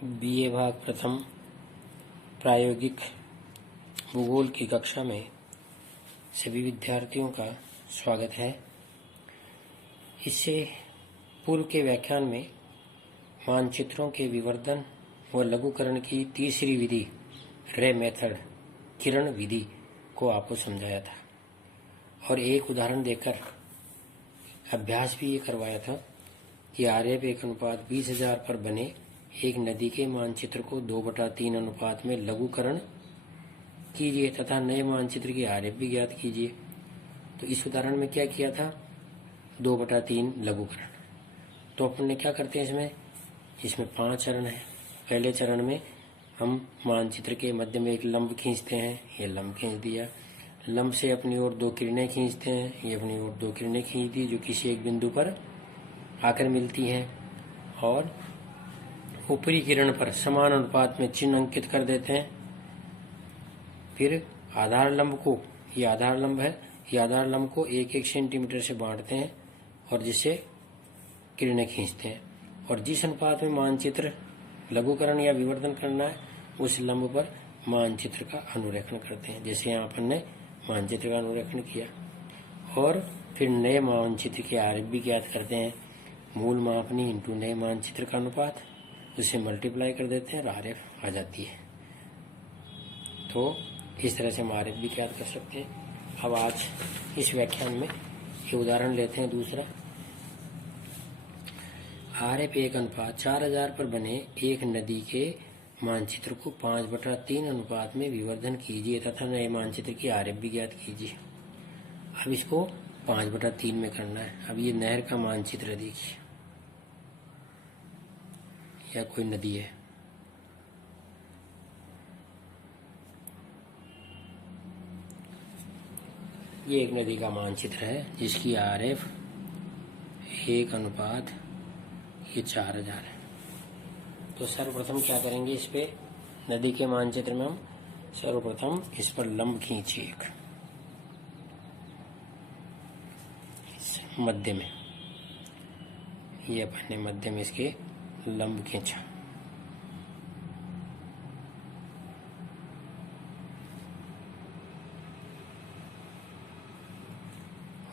BA भाग प्रथम प्रायोगिक भूगोल की कक्षा में सभी विद्यार्थियों का स्वागत है। इससे पूर्व के व्याख्यान में मानचित्रों के विवर्धन व लघुकरण की तीसरी विधि रे मेथड किरण विधि को आपको समझाया था और एक उदाहरण देकर अभ्यास भी ये करवाया था कि आरेप 1:20,000 पर बने एक नदी के मानचित्र को 2/3 अनुपात में लघुकरण कीजिए तथा नए मानचित्र की आरेप भी ज्ञात कीजिए। तो इस उदाहरण में क्या किया था, 2/3 लघुकरण। तो अपन ने क्या करते हैं, इसमें 5 चरण है। पहले चरण में हम मानचित्र के मध्य में एक लंब खींचते हैं, ये लंब खींच दिया। लंब से अपनी ओर 2 किरणें खींचते हैं, ये अपनी ओर 2 किरणें खींच दी जो किसी एक बिंदु पर आकर मिलती हैं और ऊपरी किरण पर समान अनुपात में चिन्ह अंकित कर देते हैं। फिर आधार लंब को, ये आधार लंब है, ये आधार लंब को 1-1 सेंटीमीटर से बांटते हैं और जिससे किरणें खींचते हैं और जिस अनुपात में मानचित्र लघुकरण या विवर्धन करना है उस लंब पर मानचित्र का अनुरेखण करते हैं। जैसे यहाँ अपन ने मानचित्र का अनुरेखण किया और फिर नए मानचित्र की आरेप भी ज्ञात करते हैं। मूल मापनी इंटू नए मानचित्र का अनुपात, उसे मल्टीप्लाई कर देते हैं और आरेप आ जाती है। तो इस तरह से हम आरेप भी ज्ञात कर सकते हैं। अब आज इस व्याख्यान में ये उदाहरण लेते हैं दूसरा। आरेप 1:4000 पर बने एक नदी के मानचित्र को 5/3 अनुपात में विवर्धन कीजिए तथा नए मानचित्र की आरेप भी ज्ञात कीजिए। अब इसको 5/3 में करना है। अब ये नहर का मानचित्र देखिए या कोई नदी है, ये एक नदी का मानचित्र है जिसकी आरेप 1:4000 है। तो सर्वप्रथम क्या करेंगे, इस पे नदी के मानचित्र में हम सर्वप्रथम इस पर लंब खींचिए एक मध्य में, ये अपने मध्य में इसके लंब खींचा।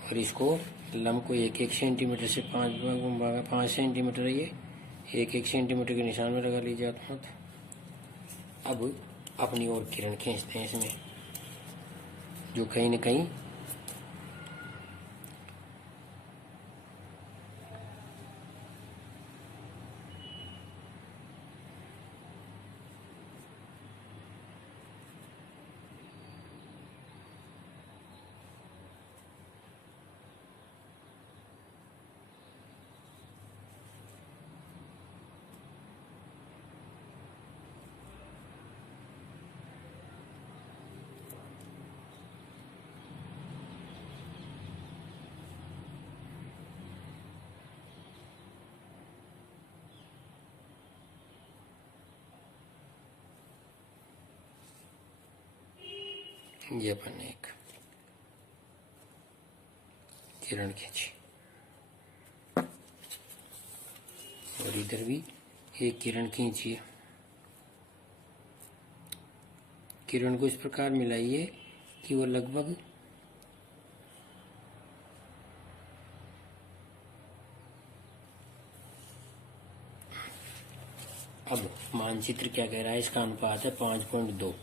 और इसको लंब को 1-1 सेंटीमीटर से 5 सेंटीमीटर, ये 1-1 सेंटीमीटर के निशान में लगा लीजिए हाथ। अब अपनी ओर किरण खींचते हैं इसमें, जो कहीं न कहीं ये अपन ने एक किरण खींची और इधर भी एक किरण खींचिए। किरण को इस प्रकार मिलाइए कि वो लगभग अब मानचित्र क्या कह रहा है, इसका अनुपात है 5.2,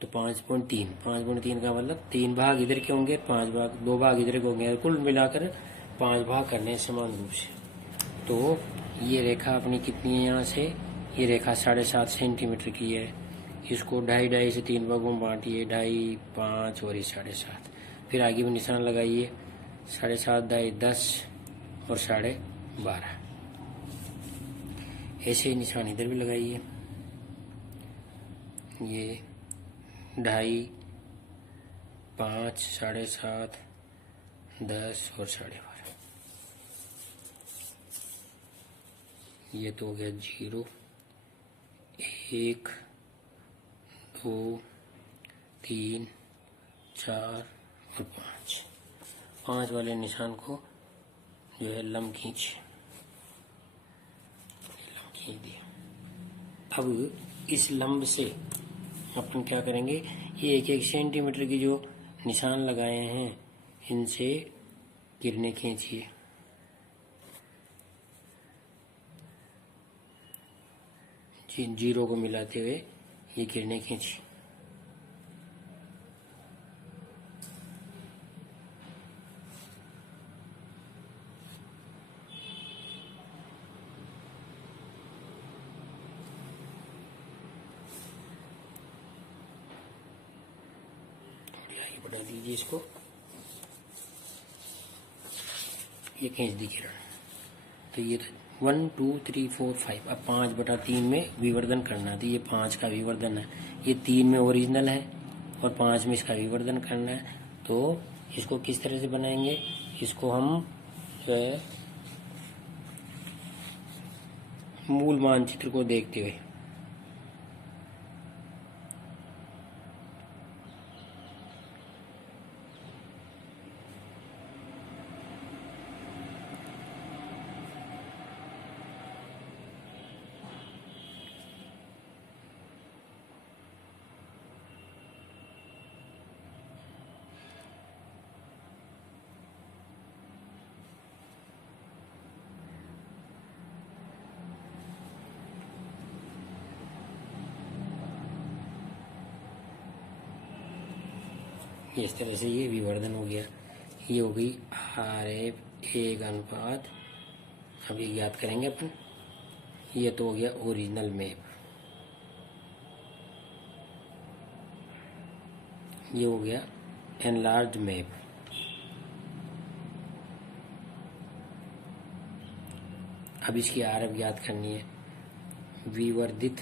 तो 5.3 का मतलब 3 भाग इधर के होंगे, 5 भाग 2 भाग इधर के होंगे, कुल मिलाकर 5 भाग करने समान रूप से। तो ये रेखा अपनी कितनी है, यहाँ से ये रेखा 7.5 सेंटीमीटर की है। इसको 2.5 से 3 भागों में बांटिए, 2.5, 5 और ये 7.5। फिर आगे भी निशान लगाइए, 7.5, 2.5, 10 और 12.5। ऐसे ही निशान इधर भी लगाइए, ये 2.5, 5, 7.5, 10 और 12.5। ये तो हो गया 0, 1, 2, 3, 4 और 5 वाले निशान को जो है लंब खींच दिया। अब इस लंब से अपन क्या करेंगे, ये 1-1 सेंटीमीटर की जो निशान लगाए हैं इनसे किरणें खींचिए। जीरो को मिलाते हुए ये किरणें खींची। बढ़ा दीजिए इसको, ये खींच दी किरण। तो ये 1 2 3 4 5, अब 5/3 में विवर्धन करना है। तो ये 5 का विवर्धन है, ये 3 में ओरिजिनल है और 5 में इसका विवर्धन करना है। तो इसको किस तरह से बनाएंगे, इसको हम जो है मूल मानचित्र को देखते हुए इस तरह से ये विवर्धन हो गया। ये हो गई RF 1:। अब ये याद करेंगे अपन, ये तो हो गया ओरिजिनल मैप, ये हो गया एनलार्ज मैप। अब इसकी RF याद करनी है, विवर्धित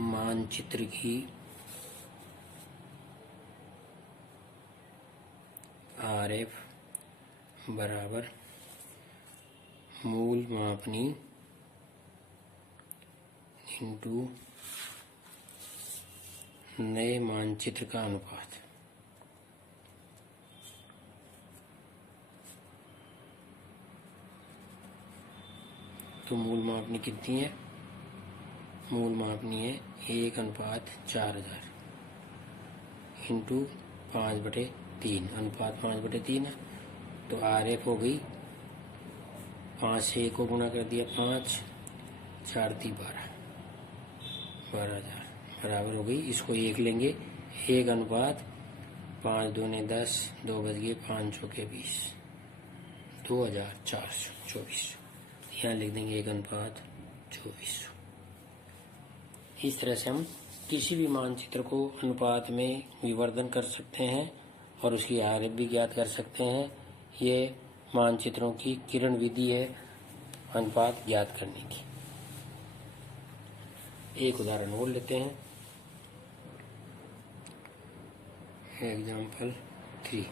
मानचित्र की RF बराबर मूल मापनी इंटू नए मानचित्र का अनुपात। तो मूल मापनी कितनी है, मूल मापनी है 1:4000 इंटू 5/3, अनुपात 5/3 है। तो RF हो गई, 5 से 1 को गुणा कर दिया 5, 4 × 12, 12,000 बराबर हो गई। इसको 1 लेंगे, 1:5 दूने 10, 2 बच गए, 5 चौके 20, 2424। यहाँ लिख देंगे 1:24। इस तरह से हम किसी भी मानचित्र को अनुपात में विवर्धन कर सकते हैं और उसकी RF भी ज्ञात कर सकते हैं। ये मानचित्रों की किरण विधि है अनुपात ज्ञात करने की। एक उदाहरण और लेते हैं, एग्जाम्पल 3।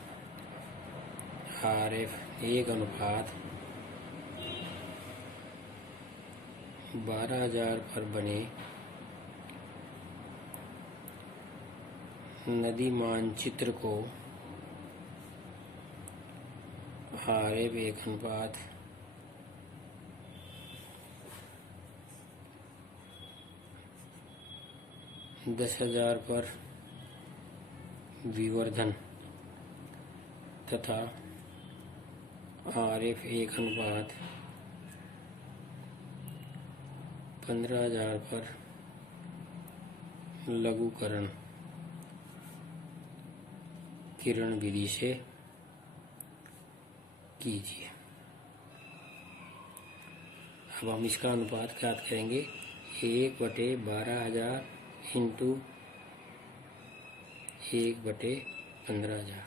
RF 1:12,000 पर बने नदी मानचित्र को RF 1:10,000 पर विवर्धन तथा RF 1:15,000 पर लघुकरण किरण विधि से कीजिए। अब हम इसका अनुपात ज्ञात करेंगे, 1/12,000 इंटू 1/15,000।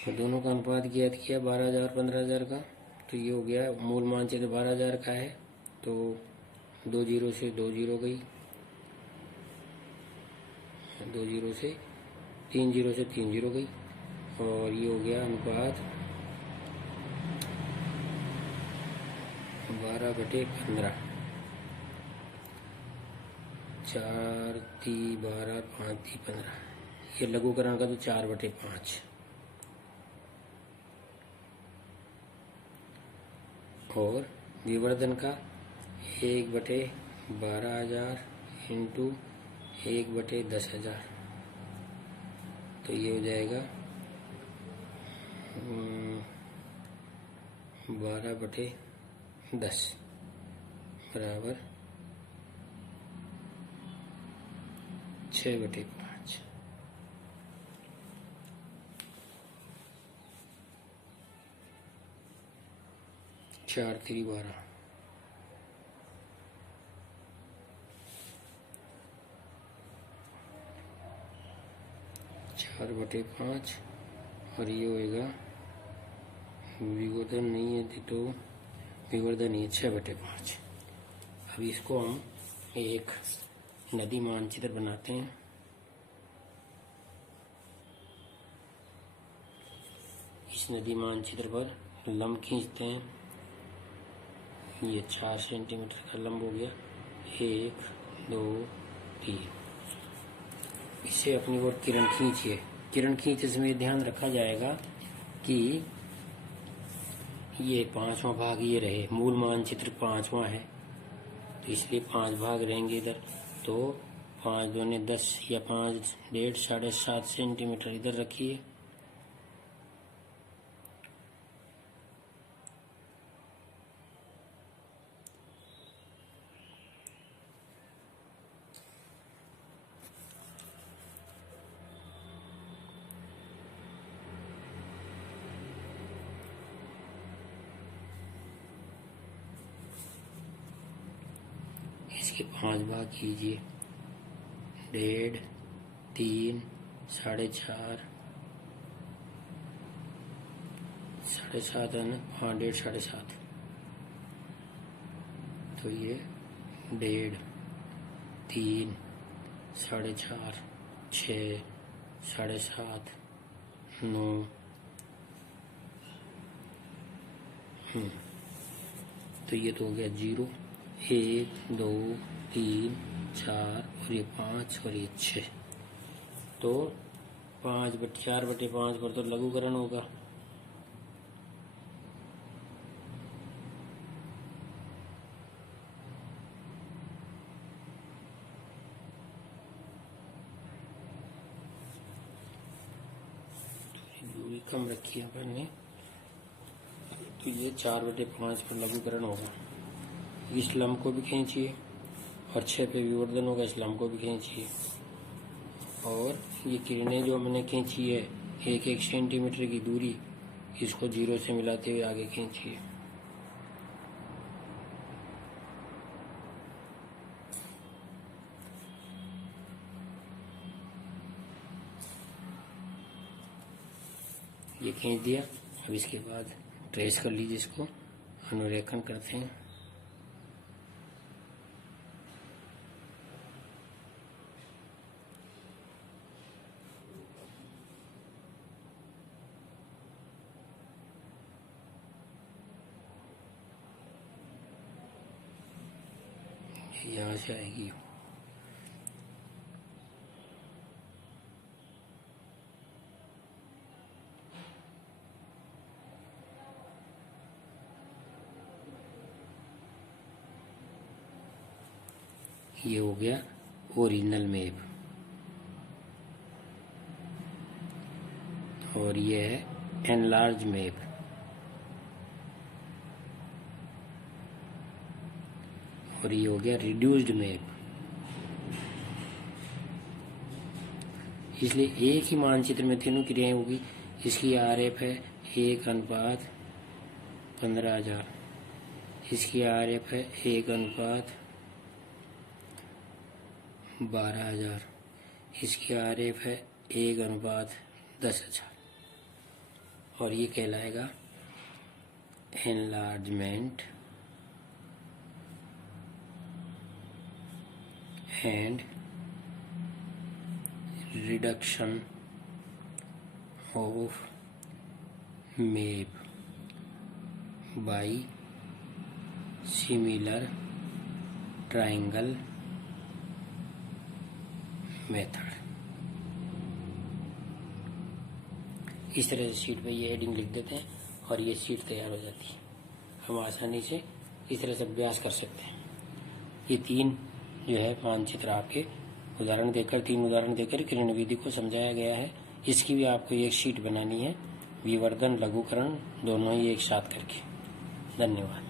तो दोनों का अनुपात ज्ञात किया 12,000 15,000 का। तो ये हो गया, मूल मानचित्र 12,000 का है, तो 2 जीरो से 2 जीरो गई, 2 जीरो से 3 जीरो से 3 जीरो गई, और ये हो गया अनुपात 12/15, 4 × 12, 5 × 15। ये लघुकरण का तो 4/5। और विवर्धन का 1/12,000 इंटू 1/10,000, तो ये हो जाएगा 12/10 बराबर 6/5। 4 3 12, 4/5 और ये होएगा विवर्धन नहीं है तो विवर्धन ही है 6/5। अब इसको हम एक नदी मानचित्र बनाते हैं। इस नदी मानचित्र पर लंब खींचते हैं। ये 4 सेंटीमीटर का लंब हो गया, 1 2 3। इसे अपनी ओर किरण खींचिए। किरण खींचते समय ध्यान रखा जाएगा कि ये 5वां भाग ये रहे। मूल मानचित्र 5वां है तो इसलिए 5 भाग रहेंगे इधर, तो 5 दूने 10 या 5 1.5 7.5 सेंटीमीटर इधर रखिए। इसके 5 भाग कीजिए, 1.5 3 4.5 7.5 है ना, हाँ 1.5 7.5, तो ये 1.5 3 4.5 6 7.5 9 तो ये तो हो गया 0 1 2 3 4 और ये 5 और ये 6, तो 4/5 पर तो लघुकरण होगा। दूरी कम रखी है अपन ने, तो ये 4/5 पर लघुकरण होगा। इस लंब को भी खींचिए और 6 पे विवर्धन होगा, इस लंब को भी खींचिए। और ये किरणें जो हमने खींची है 1-1 सेंटीमीटर की दूरी, इसको 0 से मिलाते हुए आगे खींचिए। ये खींच दिया। अब इसके बाद ट्रेस कर लीजिए, इसको अनुरेखण करते हैं। यहाँ से आएगी, ये हो गया ओरिजिनल मैप। और ये है एनलार्ज मैप। और ये हो गया रिड्यूस्ड मैप। इसलिए एक ही मानचित्र में तीनों क्रियाएं होगी। इसकी RF है 1:15,000, इसकी RF है 1:12,000, इसकी RF है 1:10,000। और ये कहलाएगा enlargement and reduction of map bye similar triangle method. इस तरह से शीट पे ये हेडिंग लिख देते हैं और ये शीट तैयार हो जाती है। हम आसानी से इस तरह से अभ्यास कर सकते हैं। ये 3 जो है मानचित्र आपके उदाहरण देकर 3 उदाहरण देकर किरण विधि को समझाया गया है। इसकी भी आपको एक शीट बनानी है, विवर्धन लघुकरण दोनों ही एक साथ करके। धन्यवाद।